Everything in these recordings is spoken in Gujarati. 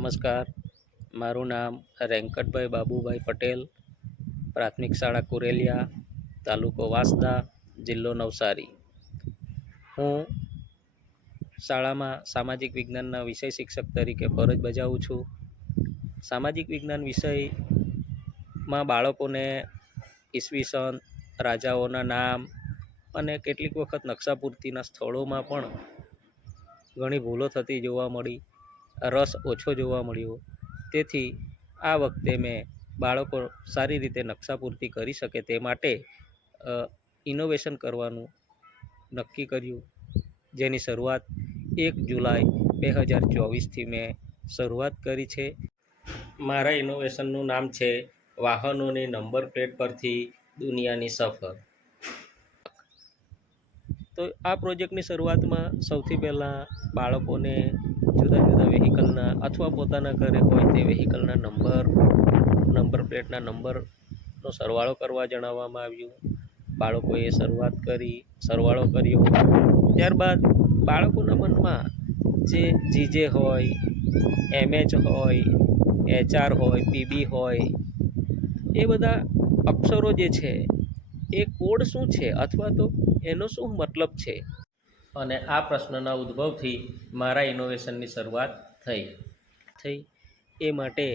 નમસ્કાર, મારું નામ રેંકટભાઈ બાબુભાઈ પટેલ, પ્રાથમિક શાળા કુરેલિયા, તાલુકો વાંસદા, જિલ્લો નવસારી। હું શાળામાં સામાજિક વિજ્ઞાનના વિષય શિક્ષક તરીકે ફરજ બજાવું છું। સામાજિક વિજ્ઞાન વિષયમાં બાળકોને ઈસવીસન, રાજાઓના નામ અને કેટલીક વખત નકશાપૂર્તિના સ્થળોમાં પણ ઘણી ભૂલો થતી જોવા મળી, રસ ઓછો જોવા મળ્યો। તેથી આ વખતે મેં બાળકો સારી રીતે નકશાપૂર્તિ કરી શકે તે માટે ઇનોવેશન કરવાનું નક્કી કર્યું, જેની શરૂઆત 1 જુલાઈ 2024થી મેં શરૂઆત કરી છે। મારા ઇનોવેશનનું નામ છે વાહનોની નંબર પ્લેટ પરથી દુનિયાની સફર। તો આ પ્રોજેક્ટની શરૂઆતમાં સૌથી પહેલાં બાળકોને જુદા જુદા વ્હીકલના અથવા પોતાના ઘરે હોય તે વ્હીકલના નંબર પ્લેટના નંબરનો સરવાળો કરવા જણાવવામાં આવ્યું। બાળકોએ સરવાળો કર્યો। ત્યારબાદ બાળકોના મનમાં જે જીજે હોય, MH હોય, HR હોય, PB હોય, એ બધા અક્ષરો જે છે એ કોડ શું છે અથવા તો એનો શું મતલબ છે, અને આ પ્રશ્નના ઉદ્ભવથી મારા ઇનોવેશનની શરૂઆત થઈ। એ માટે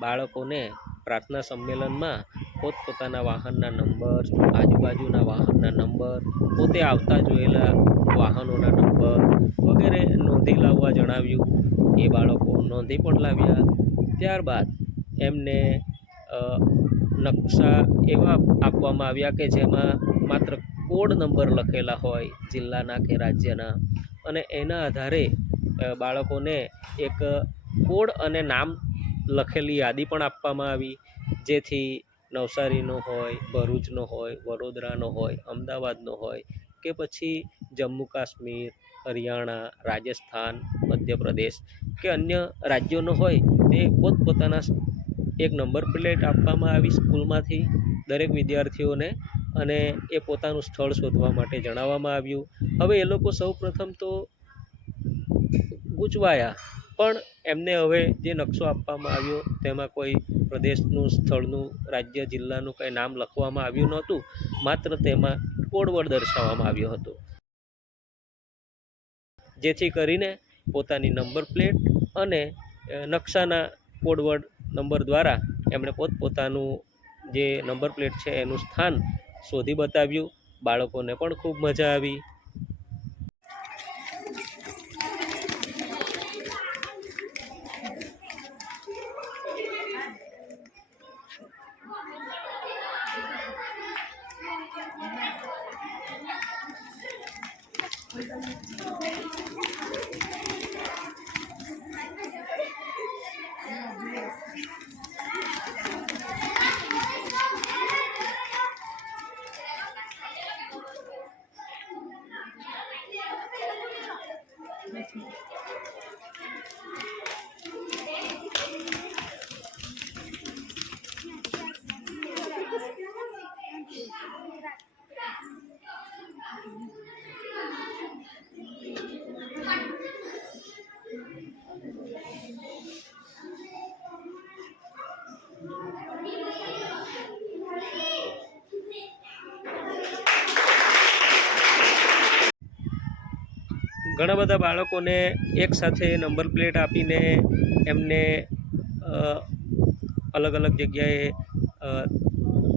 બાળકોને પ્રાર્થના સંમેલનમાં પોતપોતાના વાહનના નંબર, આજુબાજુના વાહનના નંબર, પોતે આવતા જોયેલા વાહનોના નંબર વગેરે નોંધી લાવવા જણાવ્યું। એ બાળકો નોંધી પણ લાવ્યા। ત્યારબાદ એમને નકશા એવા આપવામાં આવ્યા કે જેમાં માત્ર કોડ નંબર લખેલા હોય જિલ્લાના કે રાજ્યના, અને એના આધારે બાળકોને એક કોડ અને નામ લખેલી યાદી પણ આપવામાં આવી, જેથી નવસારીનો હોય, ભરૂચનો હોય, વડોદરાનો હોય, અમદાવાદનો હોય કે પછી જમ્મુ કાશ્મીર, હરિયાણા, રાજસ્થાન, મધ્યપ્રદેશ કે અન્ય રાજ્યોનો હોય તે પોતપોતાના એક નંબર પ્લેટ આપવામાં આવી સ્કૂલમાંથી દરેક વિદ્યાર્થીઓને, અને એ પોતાનું સ્થળ શોધવા માટે જણાવવામાં આવ્યું। હવે એ લોકો સૌ પ્રથમ તો ગૂંચવાયા, પણ એમને હવે જે નકશો આપવામાં આવ્યો તેમાં કોઈ પ્રદેશનું, સ્થળનું, રાજ્ય, જિલ્લાનું કંઈ નામ લખવામાં આવ્યું નહોતું, માત્ર તેમાં કોડવર્ડ દર્શાવવામાં આવ્યો હતો, જેથી કરીને પોતાની નંબર પ્લેટ અને નકશાના કોડવર્ડ નંબર દ્વારા એમણે પોતપોતાનું જે નંબર પ્લેટ છે એનું સ્થાન શોધી બતાવ્યું। બાળકોને પણ ખૂબ મજા આવી। ઘણા બધા બાળકોને એકસાથે નંબર પ્લેટ આપીને એમને અલગ અલગ જગ્યાએ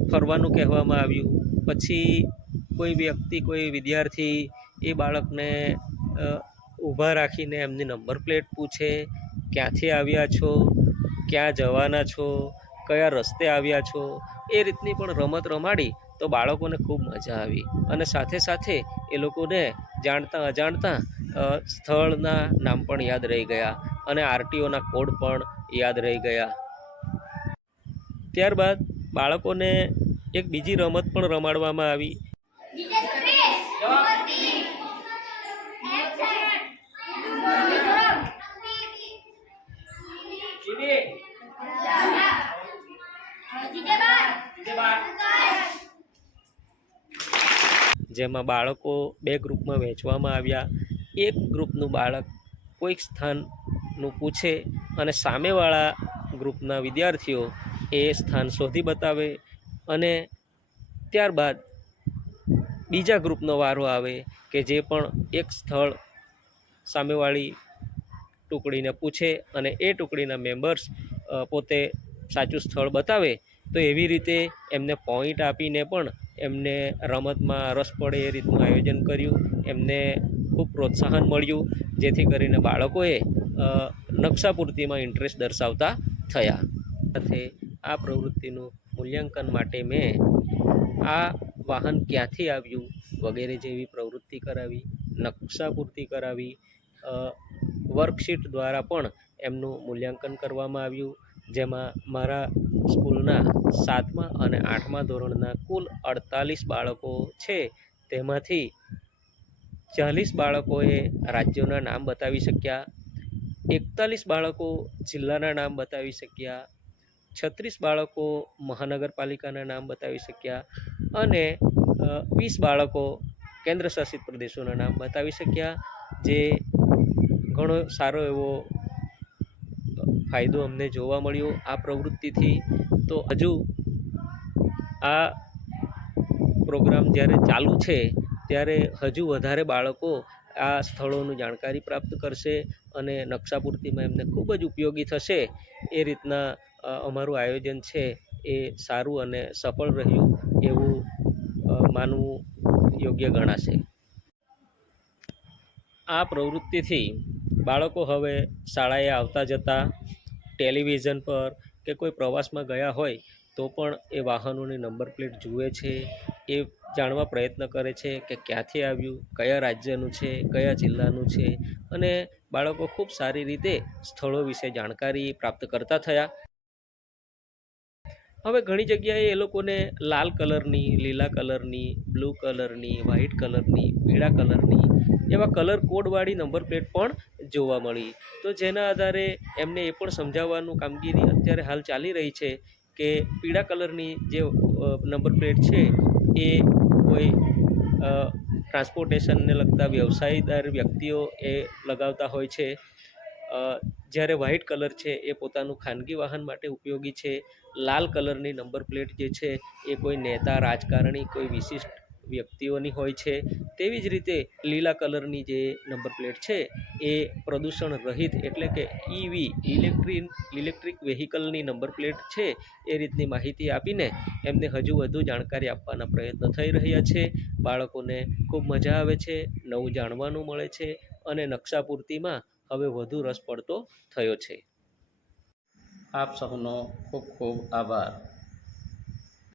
ફરવાનું કહેવામાં આવ્યું। પછી કોઈ વ્યક્તિ, કોઈ વિદ્યાર્થી એ બાળકને ઊભા રાખીને એમની નંબર પ્લેટ પૂછે, ક્યાંથી આવ્યા છો, ક્યાં જવાના છો, કયા રસ્તે આવ્યા છો, એ રીતની પણ રમત રમાડી તો બાળકોને ખૂબ મજા આવી, અને સાથે સાથે એ લોકોને જાણતા અજાણતા સ્થળના નામ પણ યાદ રહી ગયા અને RTOના કોડ પણ યાદ રહી ગયા। ત્યારબાદ બાળકોને એક બીજી રમત પણ રમાડવામાં આવી। જેમાં બાળકો 2 ગ્રુપમાં વહેંચવામાં આવ્યા। એક ગ્રુપનું બાળક કોઈક સ્થાન નું પૂછે અને સામેવાળા ગ્રુપના વિદ્યાર્થીઓ એ સ્થાન શોધી બતાવે અને ત્યારબાદ બીજા ગ્રુપનો વારો આવે કે જે પણ એક સ્થળ સામેવાળી ટુકડીને પૂછે અને એ ટુકડીના મેમ્બર્સ પોતે સાચું સ્થળ બતાવે તો એવી રીતે એમને પોઈન્ટ આપીને પણ એમને રમતમાં રસ પડે એ રીતનું આયોજન કર્યું. એમને ખૂબ પ્રોત્સાહન મળ્યું, જેથી કરીને બાળકોએ નકશાપૂર્તિમાં ઇન્ટરેસ્ટ દર્શાવતા થયા. સાથે આ પ્રવૃત્તિનું મૂલ્યાંકન માટે મેં આ વાહન ક્યાંથી આવ્યું વગેરે જેવી પ્રવૃત્તિ કરાવી, નકશાપૂર્તિ કરાવી, વર્કશીટ દ્વારા પણ એમનું મૂલ્યાંકન કરવામાં આવ્યું. જેમાં મારા સ્કૂલના 7મા અને 8મા ધોરણના કુલ 48 બાળકો છે, તેમાંથી 40 બાળકોએ રાજ્યોના નામ બતાવી શક્યા, 41 બાળકો જિલ્લાના નામ બતાવી શક્યા, 36 બાળકો મહાનગરપાલિકાના નામ બતાવી શક્યા અને 20 બાળકો કેન્દ્રશાસિત પ્રદેશોના નામ બતાવી શક્યા. જે ઘણો સારો એવો ફાયદો અમને જોવા મળ્યો આ પ્રવૃત્તિથી. તો હજુ આ પ્રોગ્રામ જ્યારે ચાલુ છે ત્યારે હજુ વધારે બાળકો આ સ્થળોની જાણકારી પ્રાપ્ત કરશે અને નકશાપૂર્તિમાં એમને ખૂબ જ ઉપયોગી થશે. એ રીતના અમારું આયોજન છે એ સારું અને સફળ રહ્યું એવું માનવું યોગ્ય ગણાશે. આ પ્રવૃત્તિથી બાળકો હવે શાળાએ આવતા જતાં ટેલિવિઝન પર કે કોઈ પ્રવાસમાં ગયા હોય તો પણ એ વાહનોની નંબર પ્લેટ જુએ છે, એ જાણવા પ્રયત્ન કરે છે કે ક્યાંથી આવ્યું, કયા રાજ્યનું છે, કયા જિલ્લાનું છે અને બાળકો ખૂબ સારી રીતે સ્થળો વિશે જાણકારી પ્રાપ્ત કરતા થયા. હવે ઘણી જગ્યાએ એ લોકોને લાલ કલરની, લીલા કલરની, બ્લુ કલરની, વ્હાઇટ કલરની, પીળા કલરની એવા કલર કોડવાળી નંબર પ્લેટ પણ જોવા મળી. તો જેના આધારે એમને એ પણ સમજાવવાનું કામગીરી અત્યારે હાલ ચાલી રહી છે કે પીળા કલરની જે નંબર પ્લેટ છે એ કોઈ ટ્રાન્સપોર્ટેશનને લગતા વ્યવસાયદાર વ્યક્તિઓ એ લગાવતા હોય છે, જ્યારે વ્હાઇટ કલર છે એ પોતાનું ખાનગી વાહન માટે ઉપયોગી છે. લાલ કલરની નંબર પ્લેટ જે છે એ કોઈ નેતા, રાજકારણી, કોઈ વિશિષ્ટ વ્યક્તિઓની હોય છે. તેવી જ રીતે લીલા કલરની જે નંબર પ્લેટ છે એ પ્રદૂષણ રહિત એટલે કે EV ઇલેક્ટ્રિક વેહિકલની નંબર પ્લેટ છે. એ રીતની માહિતી આપીને એમને હજુ વધુ જાણકારી આપવાના પ્રયત્ન થઈ રહ્યા છે. બાળકોને ખૂબ મજા આવે છે, નવું જાણવાનું મળે છે અને નકશાપૂર્તિમાં હવે વધુ રસ પડતો થયો છે. આપ સૌનો ખૂબ ખૂબ આભાર.